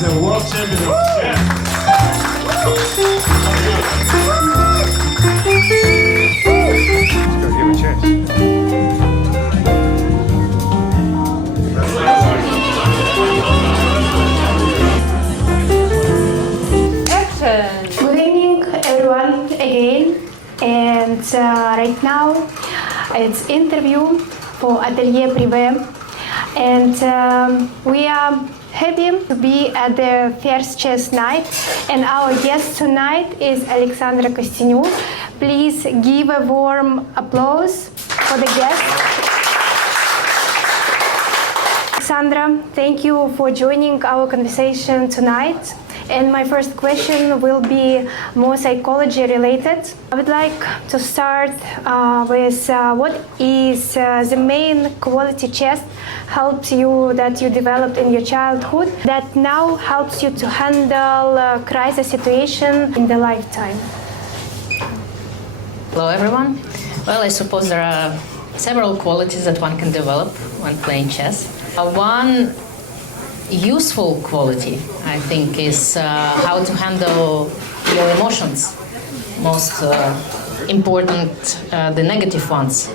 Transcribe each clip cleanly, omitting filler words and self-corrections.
is the world champion of chess. Let's go give a chance. Good evening, everyone, again. And right now, it's interview for Atelier Privé. And we are happy to be at the FERZ Chess Night. And our guest tonight is Alexandra Kosteniuk. Please give a warm applause for the guest. Alexandra, thank you for joining our conversation tonight. And my first question will be more psychology related. I would like to start with what is the main quality chess helps you that you developed in your childhood that now helps you to handle crisis situation in the lifetime? Hello everyone. Well, I suppose there are several qualities that one can develop when playing chess. One useful quality, I think, is how to handle your emotions. Most important, the negative ones,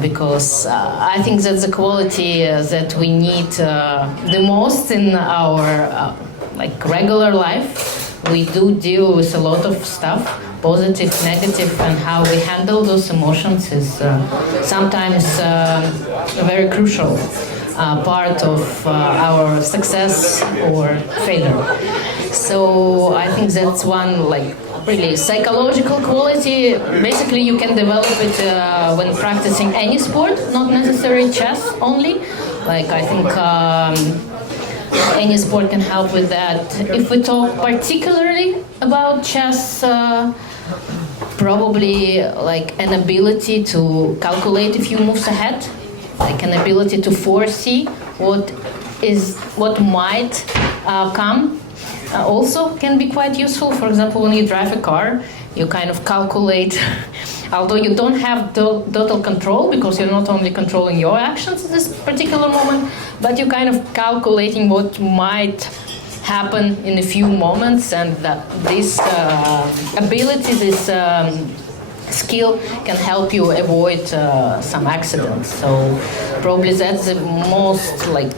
because I think that's the quality that we need the most in our like regular life. We do deal with a lot of stuff, positive, negative, and how we handle those emotions is sometimes very crucial. Part of our success or failure. So I think that's one like really psychological quality. Basically, you can develop it when practicing any sport, not necessarily chess only. Like I think any sport can help with that. If we talk particularly about chess, probably like an ability to calculate a few moves ahead. Like an ability to foresee what might come also can be quite useful. For example, when you drive a car, you kind of calculate, although you don't have total control because you're not only controlling your actions at this particular moment, but you're kind of calculating what might happen in a few moments, and that this ability, this skill can help you avoid some accidents. So probably that's the most like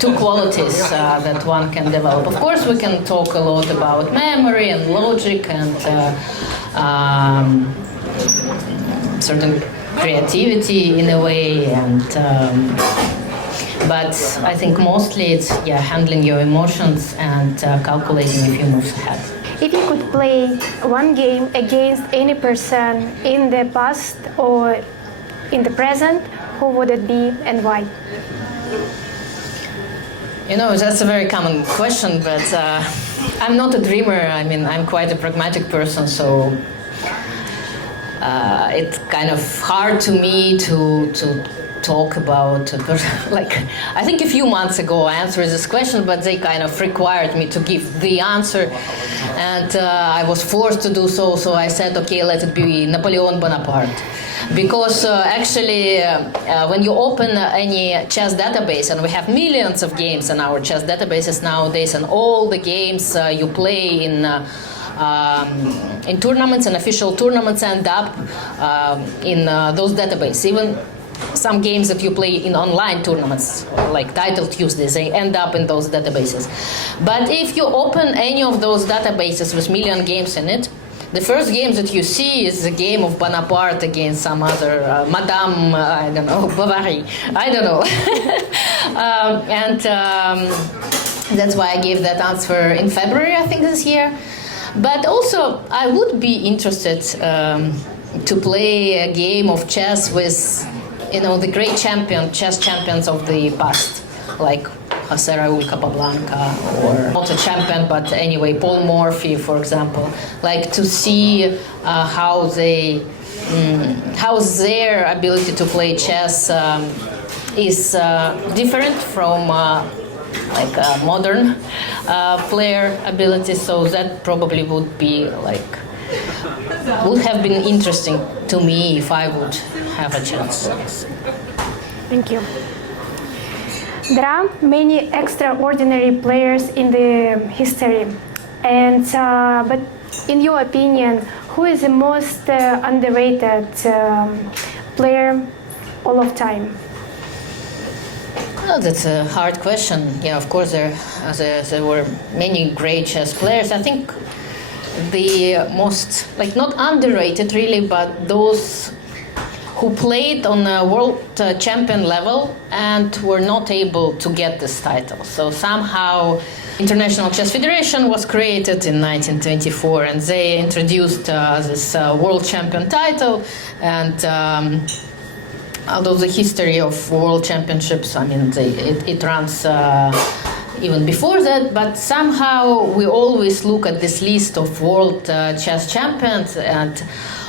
two qualities that one can develop. Of course, we can talk a lot about memory and logic and certain creativity in a way, and but I think mostly it's handling your emotions and calculating a few moves ahead. If you could play one game against any person in the past or in the present, who would it be and why? You know, that's a very common question, but I'm not a dreamer. I mean, I'm quite a pragmatic person, so it's kind of hard to me to talk about, like, I think a few months ago I answered this question, but they kind of required me to give the answer, and I was forced to do so, so I said, okay, let it be Napoleon Bonaparte. Because actually, when you open any chess database, and we have millions of games in our chess databases nowadays, and all the games you play in tournaments and official tournaments end up in those databases. Even some games that you play in online tournaments, like Title Tuesdays, they end up in those databases. But if you open any of those databases with million games in it, the first game that you see is the game of Bonaparte against some other Madame, I don't know, Bovary, I don't know. That's why I gave that answer in February, I think, this year. But also, I would be interested to play a game of chess with, you know, the great chess champions of the past, like Jose Raul Capablanca, or not a champion, but anyway, Paul Morphy, for example. Like to see how their ability to play chess is different from like a modern player ability. So that probably would be like, would have been interesting to me if I would have a chance. Thank you. There are many extraordinary players in the history, and but in your opinion, who is the most underrated player all of time? Well, that's a hard question. Yeah, of course, there were many great chess players. I think the most, like, not underrated really, but those who played on a world champion level and were not able to get this title. So somehow International Chess Federation was created in 1924, and they introduced this world champion title. And although the history of world championships, I mean, it runs even before that, but somehow we always look at this list of world chess champions and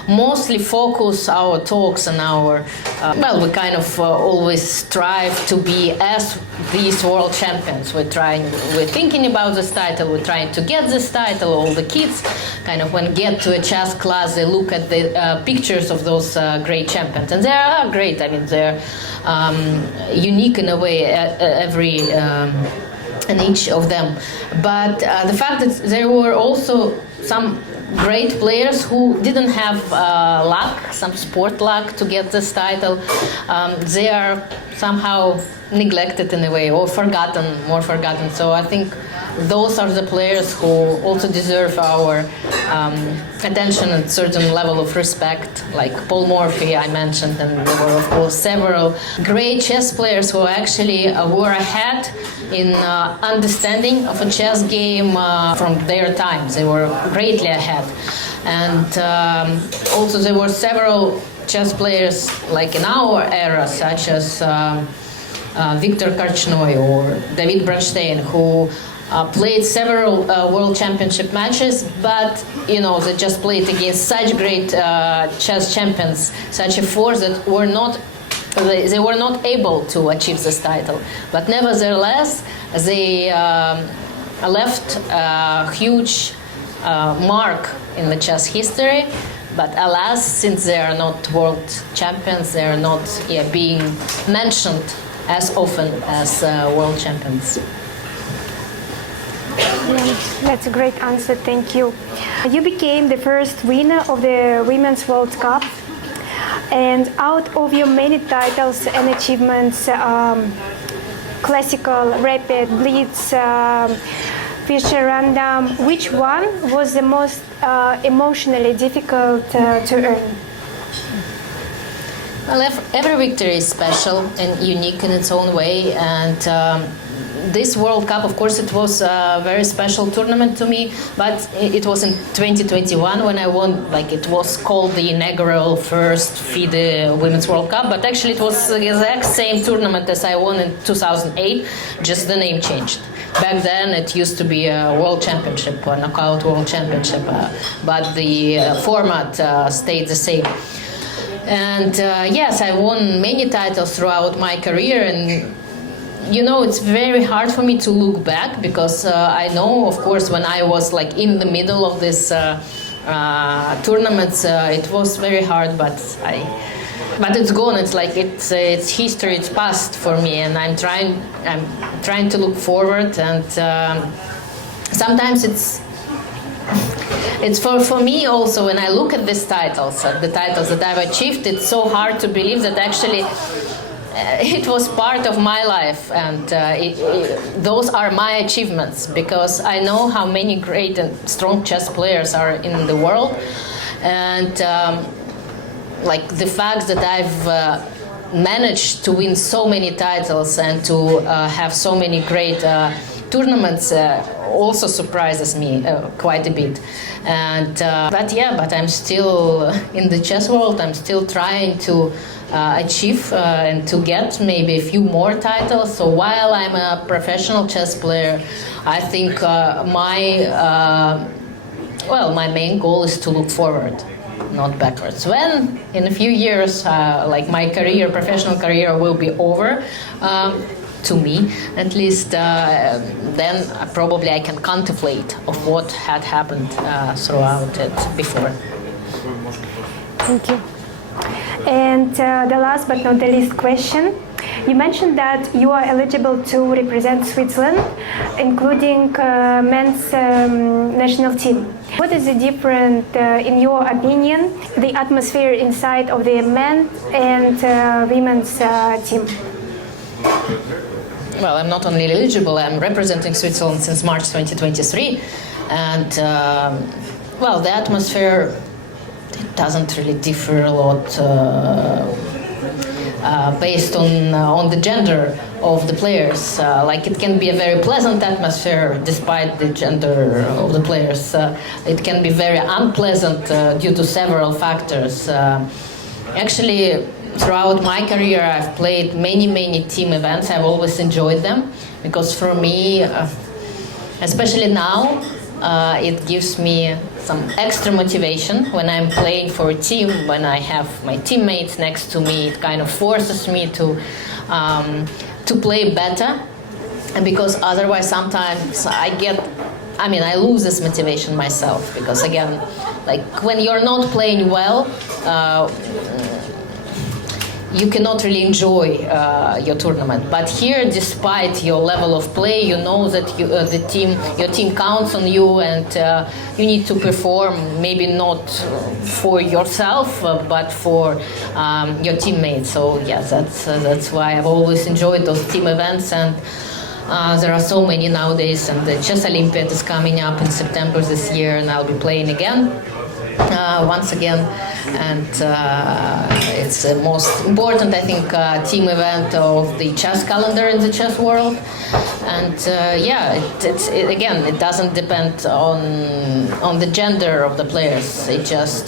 mostly focus our talks and our, well, we kind of always strive to be as these world champions. We're thinking about this title, we're trying to get this title. All the kids kind of, when get to a chess class, they look at the pictures of those great champions. And they are great. I mean, they're unique in a way, every and each of them. But the fact that there were also some great players who didn't have luck, some sport luck to get this title, they are somehow neglected in a way, or more forgotten. So I think those are the players who also deserve our attention and certain level of respect, like Paul Morphy I mentioned, and there were of course several great chess players who actually were ahead in understanding of a chess game from their times. They were greatly ahead. And also there were several chess players like in our era, such as Viktor Korchnoi or David Bronstein, who played several world championship matches, but you know, they just played against such great chess champions, such a force that they were not able to achieve this title. But nevertheless, they left a huge mark in the chess history. But alas, since they are not world champions, they are not being mentioned as often as world champions. That's a great answer, thank you. You became the first winner of the Women's World Cup, and out of your many titles and achievements, classical, rapid, blitz, Fischer random, which one was the most emotionally difficult to earn? Well, every victory is special and unique in its own way, and this World Cup, of course, it was a very special tournament to me, but it was in 2021 when I won, like it was called the inaugural first FIDE Women's World Cup, but actually it was the exact same tournament as I won in 2008, just the name changed. Back then it used to be a world championship, a knockout world championship, but the format stayed the same. And yes, I won many titles throughout my career, and you know, it's very hard for me to look back because I know, of course, when I was like in the middle of this tournaments, it was very hard, but it's gone. It's like it's history, it's past for me, and I'm trying to look forward, and sometimes it's for me also, when I look at these titles, the titles that I've achieved, it's so hard to believe that actually it was part of my life, and those are my achievements, because I know how many great and strong chess players are in the world, and like the fact that I've managed to win so many titles and to have so many great tournaments also surprises me quite a bit. And but I'm still in the chess world. I'm still trying to achieve and to get maybe a few more titles. So while I'm a professional chess player, I think my main goal is to look forward, not backwards. When in a few years, like my professional career will be over, to me at least, then probably I can contemplate of what had happened throughout it before. Thank you. And the last but not the least question, You mentioned that you are eligible to represent Switzerland, including men's national team. What is the difference, in your opinion, the atmosphere inside of the men and women's team? Well, I'm not only eligible, I'm representing Switzerland since March 2023. And, well, the atmosphere doesn't really differ a lot based on the gender of the players. Like, it can be a very pleasant atmosphere despite the gender of the players. It can be very unpleasant due to several factors. Actually, throughout my career, I've played many team events. I've always enjoyed them because for me, especially now, it gives me some extra motivation when I'm playing for a team, when I have my teammates next to me. It kind of forces me to play better, and because otherwise sometimes I lose this motivation myself, because again, like when you're not playing well, you cannot really enjoy your tournament. But here, despite your level of play, you know that your team counts on you, and you need to perform, maybe not for yourself, but for your teammates. So yes, that's why I've always enjoyed those team events, and there are so many nowadays. And the Chess Olympiad is coming up in September this year, and I'll be playing again. Once again, and it's the most important, I think, team event of the chess calendar in the chess world. And it doesn't depend on the gender of the players.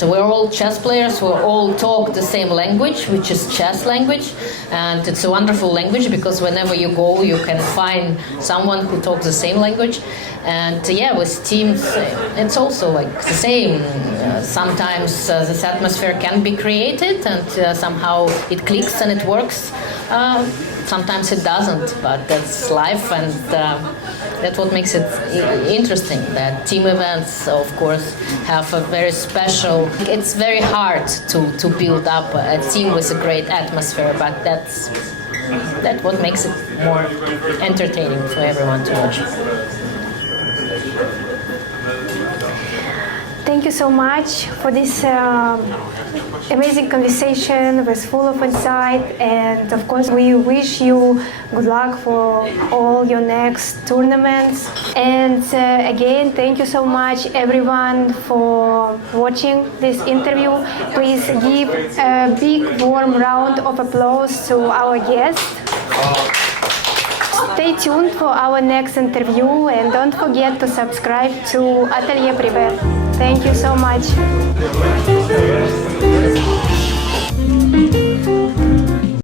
We're all chess players. We all talk the same language, which is chess language, and it's a wonderful language because whenever you go, you can find someone who talks the same language. And with teams, it's also like the same. Sometimes this atmosphere can be created, and somehow it clicks and it works. Sometimes it doesn't, but that's life, and that's what makes it interesting. That team events, of course, have a very special. It's very hard to build up a team with a great atmosphere, but that's what makes it more entertaining for everyone to watch. Thank you so much for this amazing conversation. It was full of insight, and of course we wish you good luck for all your next tournaments. And again, thank you so much everyone for watching this interview. Please give a big warm round of applause to our guest. Stay tuned for our next interview, and don't forget to subscribe to Atelier Privé. Thank you so much.